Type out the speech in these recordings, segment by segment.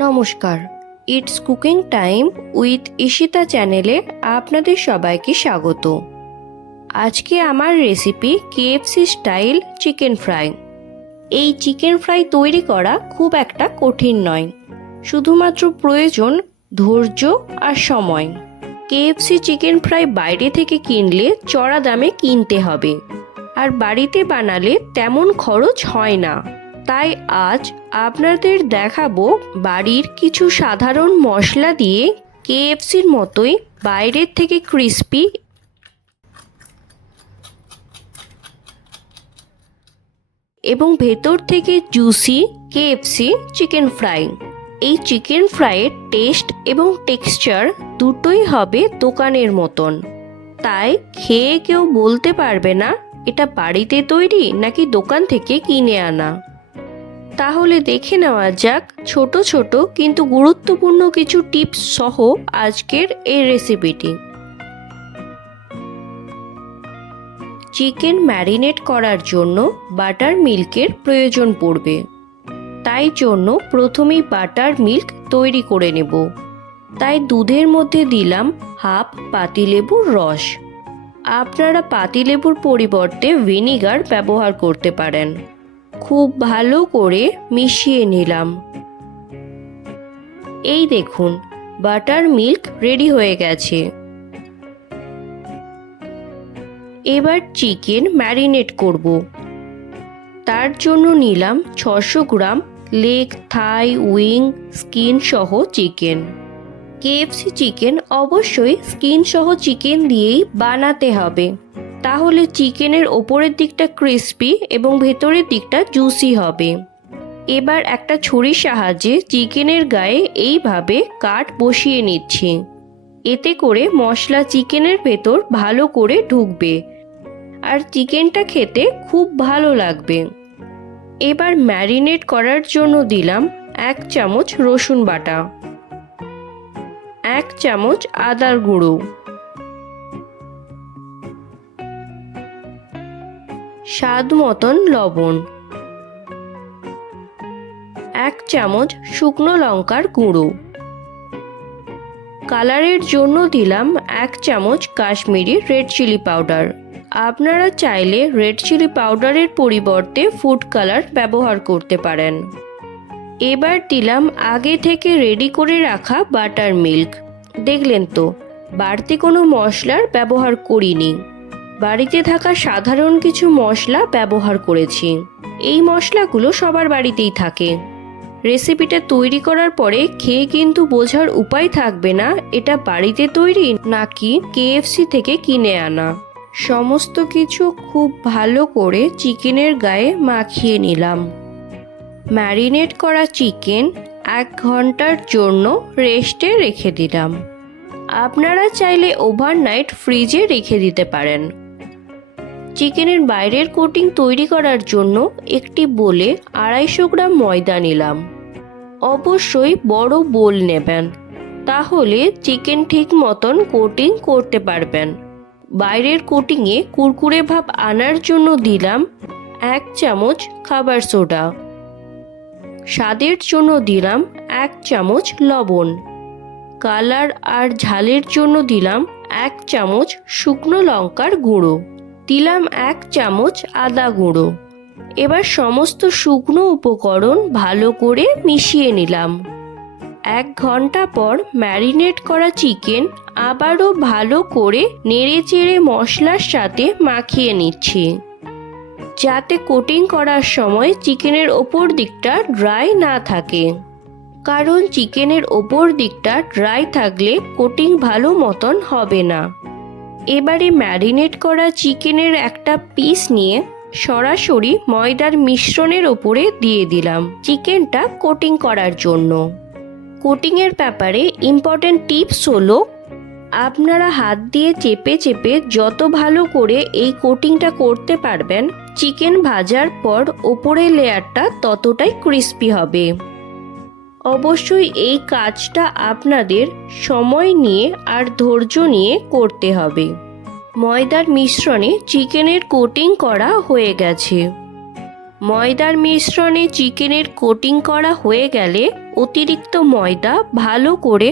নমস্কার, it's cooking time with Ishita চ্যানেলে আপনাদের সবাইকে স্বাগত। আজকে আমার recipe KFC style chicken fry. এই চিকেন ফ্রাই তৈরি করা খুব একটা কঠিন নয়, শুধুমাত্র প্রয়োজন ধৈর্য আর সময়। কেএফসি চিকেন ফ্রাই বাইরে থেকে কিনলে চড়া দামে কিনতে হবে, আর বাড়িতে বানালে তেমন খরচ হয় না। তাই আজ আপনাদের দেখাবো বাড়ির কিছু সাধারণ মশলা দিয়ে কেএফসির মতোই বাইরের থেকে ক্রিস্পি এবং ভেতর থেকে জুসি কেএফসি চিকেন ফ্রাই। এই চিকেন ফ্রাইয়ের টেস্ট এবং টেক্সচার দুটোই হবে দোকানের মতন, তাই খেয়ে কেউ বলতে পারবে না এটা বাড়িতে তৈরি নাকি দোকান থেকে কিনে আনা। তাহলে দেখে নেওয়া যাক ছোট ছোট কিন্তু গুরুত্বপূর্ণ কিছু টিপস সহ আজকের এই রেসিপিটি। চিকেন ম্যারিনেট করার জন্য বাটার মিল্কের প্রয়োজন পড়বে, তাই জন্য প্রথমেই বাটার মিল্ক তৈরি করে নেব। তাই দুধের মধ্যে দিলাম হাফ পাতিলেবুর রস। আপনারা পাতিলেবুর পরিবর্তে ভিনিগার ব্যবহার করতে পারেন। খুব ভালো করে মিশিয়ে নিলাম। এই দেখুন, বাটার মিল্ক রেডি হয়ে গেছে। এবার চিকেন ম্যারিনেট করব। তার জন্য নিলাম 600 গ্রাম লেগ, থাই, উইং, স্কিন সহ চিকেন। কেএফসি চিকেন অবশ্যই স্কিন সহ চিকেন দিয়েই বানাতে হবে, তাহলে চিকেনের ওপরের দিকটা ক্রিস্পি এবং ভেতরের দিকটা জুসি হবে। এবার একটা ছুরির সাহায্যে চিকেনের গায়ে এইভাবে কাট বসিয়ে নিচ্ছি। এতে করে মশলা চিকেনের ভেতর ভালো করে ঢুকবে আর চিকেনটা খেতে খুব ভালো লাগবে। এবার ম্যারিনেট করার জন্য দিলাম 1 চামচ রসুন বাটা, 1 চামচ আদার গুঁড়ো, স্বাদ মতন লবণ, 1 চামচ শুকনো লঙ্কার গুঁড়ো। কালারের জন্য দিলাম 1 চামচ কাশ্মীরি রেড চিলি পাউডার। আপনারা চাইলে রেড চিলি পাউডারের পরিবর্তে ফুড কালার ব্যবহার করতে পারেন। এবার দিলাম আগে থেকে রেডি করে রাখা বাটার মিল্ক। দেখলেন তো, বাড়তি কোনো মশলার ব্যবহার করিনি, বাড়িতে থাকা সাধারণ কিছু মশলা ব্যবহার করেছি। এই মশলাগুলো সবার বাড়িতেই থাকে। রেসিপিটা তৈরি করার পরে খেয়ে কিন্তু বোঝার উপায় থাকবে না এটা বাড়িতে তৈরি নাকি কেএফসি থেকে কিনে আনা। সমস্ত কিছু খুব ভালো করে চিকেনের গায়ে মাখিয়ে নিলাম। ম্যারিনেট করা চিকেন 1 ঘন্টার জন্য রেস্টে রেখে দিলাম। আপনারা চাইলে ওভারনাইট ফ্রিজে রেখে দিতে পারেন। চিকেনের বাইরের কোটিং তৈরি করার জন্য একটি বোলে 250 গ্রাম ময়দা নিলাম। অবশ্যই বড় বোল নেবেন, তাহলে চিকেন ঠিক মতন কোটিং করতে পারবেন। বাইরের কোটিংয়ে কুরকুরে ভাব আনার জন্য দিলাম 1 চামচ খাবার সোডা। স্বাদের জন্য দিলাম 1 চামচ লবণ। কালার আর ঝালের জন্য দিলাম 1 চামচ শুকনো লঙ্কার গুঁড়ো, দিলাম 1 চামচ আদা গুঁড়ো। এবার সমস্ত শুকনো উপকরণ ভালো করে মিশিয়ে নিলাম। 1 ঘন্টা পর ম্যারিনেট করা চিকেন আবারও ভালো করে নেড়েচেড়ে মশলার সাথে মাখিয়ে নিচ্ছি, যাতে কোটিং করার সময় চিকেনের ওপর দিকটা ড্রাই না থাকে। কারণ চিকেনের ওপর দিকটা ড্রাই থাকলে কোটিং ভালো মতন হবে না। এবারে ম্যারিনেট করা চিকেনের একটা পিস নিয়ে সরাসরি ময়দার মিশ্রণের ওপরে দিয়ে দিলাম চিকেনটা কোটিং করার জন্য। কোটিংয়ের ব্যাপারে ইম্পর্টেন্ট টিপস হলো, আপনারা হাত দিয়ে চেপে চেপে যত ভালো করে এই কোটিংটা করতে পারবেন, চিকেন ভাজার পর ওপরের লেয়ারটা ততটাই ক্রিস্পি হবে। অবশ্যই এই কাজটা আপনাদের সময় নিয়ে আর ধৈর্য নিয়ে করতে হবে। ময়দার মিশ্রণে চিকেনের কোটিং করা হয়ে গেছে। ময়দার মিশ্রণে চিকেনের কোটিং করা হয়ে গেলে অতিরিক্ত ময়দা ভালো করে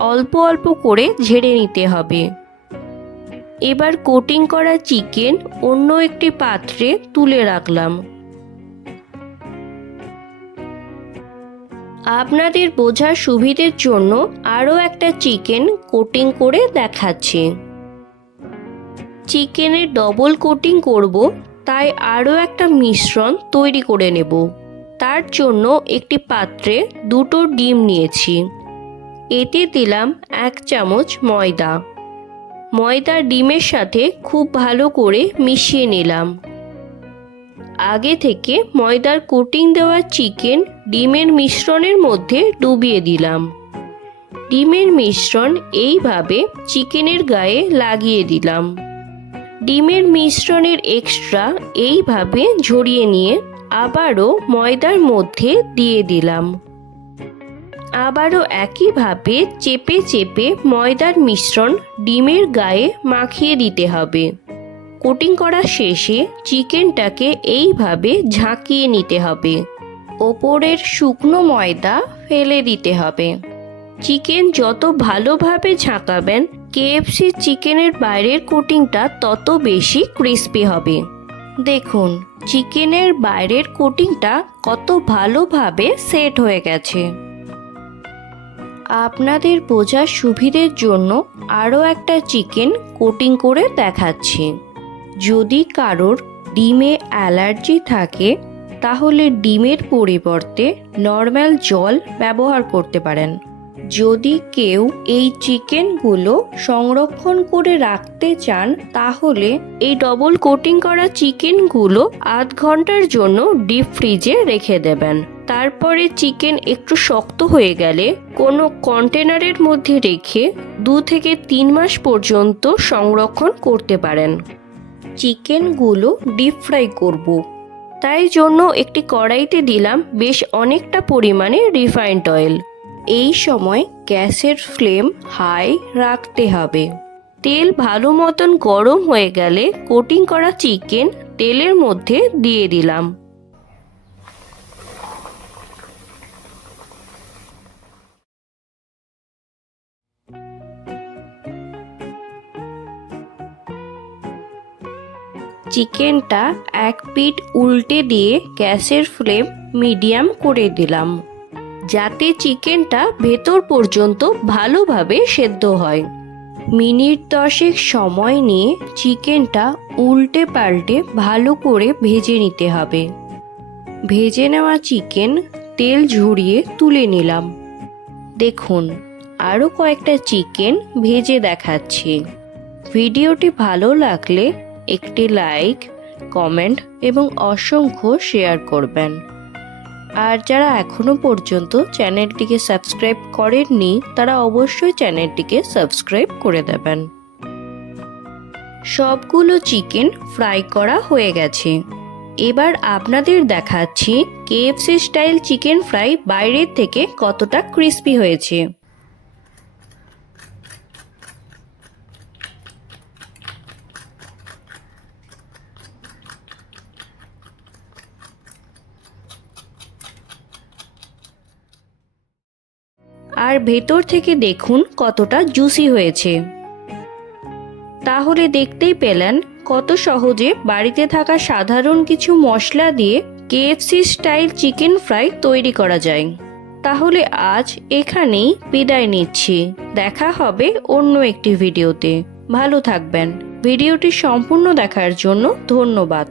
অল্প অল্প করে ঝেড়ে নিতে হবে। এবার কোটিং করা চিকেন অন্য একটি পাত্রে তুলে রাখলাম। আপনাদের বোঝার সুবিধের জন্য আরও একটা চিকেন কোটিং করে দেখাচ্ছি। চিকেনের ডবল কোটিং করব, তাই আরও একটা মিশ্রণ তৈরি করে নেব। তার জন্য একটি পাত্রে 2টো ডিম নিয়েছি। এতে দিলাম 1 চামচ ময়দা। ময়দা ডিমের সাথে খুব ভালো করে মিশিয়ে নিলাম। আগে থেকে ময়দার কোটিং দেওয়া চিকেন ডিমের মিশ্রণের মধ্যে ডুবিয়ে দিলাম। ডিমের মিশ্রণ এইভাবে চিকেনের গায়ে লাগিয়ে দিলাম। ডিমের মিশ্রণের এক্সট্রা এইভাবে ঝরিয়ে নিয়ে আবারও ময়দার মধ্যে দিয়ে দিলাম। আবারও একইভাবে চেপে চেপে ময়দার মিশ্রণ ডিমের গায়ে মাখিয়ে দিতে হবে। কোটিং করা শেষে চিকেনটাকে এইভাবে ঝাঁকিয়ে নিতে হবে। ওপরের শুকনো ময়দা ফেলে দিতে হবে। চিকেন যত ভালোভাবে ঝাঁকাবেন KFC চিকেনের বাইরের কোটিংটা তত বেশি ক্রিস্পি হবে। দেখুন চিকেনের বাইরের কোটিংটা কত ভালোভাবে সেট হয়ে গেছে। আপনাদের বোঝার সুবিধের জন্য আরও একটা চিকেন কোটিং করে দেখাচ্ছি। যদি কারোর ডিমে অ্যালার্জি থাকে তাহলে ডিমের পরিবর্তে নর্মাল জল ব্যবহার করতে পারেন। যদি কেউ এই চিকেনগুলো সংরক্ষণ করে রাখতে চান তাহলে এই ডবল কোটিং করা চিকেনগুলো আধ ঘন্টার জন্য ডিপ ফ্রিজে রেখে দেবেন। তারপরে চিকেন একটু শক্ত হয়ে গেলে কোনো কন্টেনারের মধ্যে রেখে 2 থেকে 3 মাস পর্যন্ত সংরক্ষণ করতে পারেন। চিকেনগুলো ডিপ ফ্রাই করব, তাই জন্য একটি কড়াইতে দিলাম বেশ অনেকটা পরিমাণে রিফাইন্ড অয়েল। এই সময় গ্যাসের ফ্লেম হাই রাখতে হবে। তেল ভালো মতন গরম হয়ে গেলে কোটিং করা চিকেন তেলের মধ্যে দিয়ে দিলাম। চিকেনটা এক পিঠ উল্টে দিয়ে গ্যাসের ফ্লেম মিডিয়াম করে দিলাম, যাতে চিকেনটা ভেতর পর্যন্ত ভালোভাবে সেদ্ধ হয়। মিনিট 10 সময় নিয়ে চিকেনটা উল্টে পাল্টে ভালো করে ভেজে নিতে হবে। ভেজে নেওয়া চিকেন তেল ঝরিয়ে তুলে নিলাম। দেখুন আরও কয়েকটা চিকেন ভেজে দেখাচ্ছি। ভিডিওটি ভালো লাগলে একটি লাইক, কমেন্ট এবং অসংখ্য শেয়ার করবেন। আর যারা এখনো পর্যন্ত চ্যানেলটিকে সাবস্ক্রাইব করেননি তারা অবশ্যই চ্যানেলটিকে সাবস্ক্রাইব করে দেবেন। সবগুলো চিকেন ফ্রাই করা হয়ে গেছে। এবার আপনাদের দেখাচ্ছি KFC স্টাইল চিকেন ফ্রাই বাইরের থেকে কতটা ক্রিস্পি হয়েছে। আর ভেতর থেকে দেখুন কতটা জুসি হয়েছে। তাহলে দেখতেই পেলেন কত সহজে বাড়িতে থাকা সাধারণ কিছু মশলা দিয়ে KFC স্টাইল চিকেন ফ্রাই তৈরি করা যায়। তাহলে আজ এখানেই বিদায় নিচ্ছি। দেখা হবে অন্য একটি ভিডিওতে। ভালো থাকবেন। ভিডিওটি সম্পূর্ণ দেখার জন্য ধন্যবাদ।